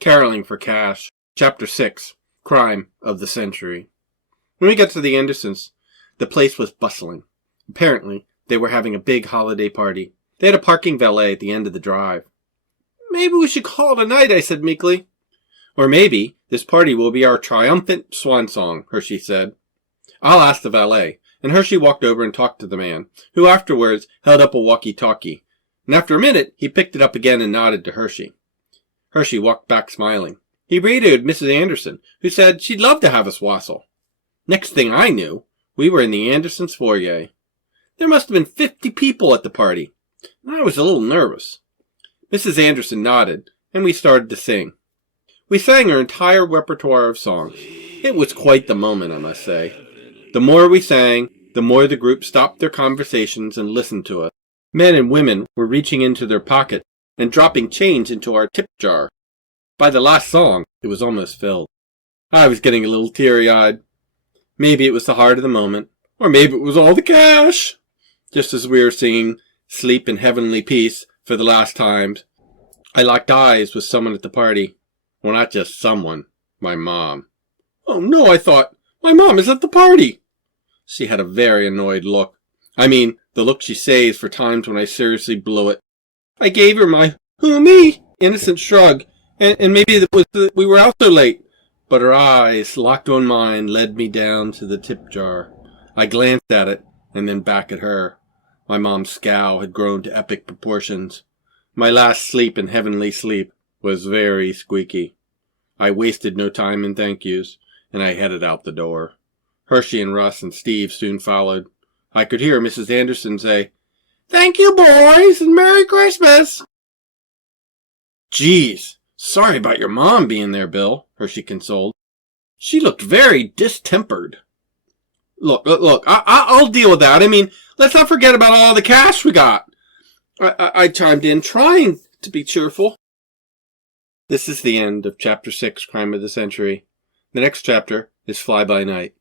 Caroling for Cash, Chapter 6, Crime of the Century. When we got to the Andersons, the place was bustling. Apparently, they were having a big holiday party. They had a parking valet at the end of the drive. "Maybe we should call it a night," I said meekly. "Or maybe this party will be our triumphant swan song," Hershey said. "I'll ask the valet." And Hershey walked over and talked to the man, who afterwards held up a walkie-talkie. And after a minute, he picked it up again and nodded to Hershey. Hershey walked back smiling. He radioed Mrs. Anderson, who said she'd love to have us wassail. Next thing I knew, we were in the Andersons' foyer. There must have been 50 people at the party, and I was a little nervous. Mrs. Anderson nodded, and we started to sing. We sang our entire repertoire of songs. It was quite the moment, I must say. The more we sang, the more the group stopped their conversations and listened to us. Men and women were reaching into their pockets and dropping change into our tip jar. By the last song, it was almost filled. I was getting a little teary-eyed. Maybe it was the heart of the moment, or maybe it was all the cash. Just as we were singing Sleep in Heavenly Peace for the last time, I locked eyes with someone at the party. Well, not just someone, my mom. "Oh no," I thought, "my mom is at the party." She had a very annoyed look. I mean, the look she saves for times when I seriously blew it. I gave her my "Who me?" innocent shrug, and maybe it was that we were out so late. But her eyes, locked on mine, led me down to the tip jar. I glanced at it, and then back at her. My mom's scowl had grown to epic proportions. My last sleep in heavenly sleep was very squeaky. I wasted no time in thank yous, and I headed out the door. Hershey and Russ and Steve soon followed. I could hear Mrs. Anderson say, "Thank you, boys, and Merry Christmas." "Geez, sorry about your mom being there, Bill," Hershey consoled. "She looked very distempered." Look, I'll deal with that. I mean, let's not forget about all the cash we got." I chimed in, trying to be cheerful. This is the end of Chapter 6, Crime of the Century. The next chapter is Fly By Night.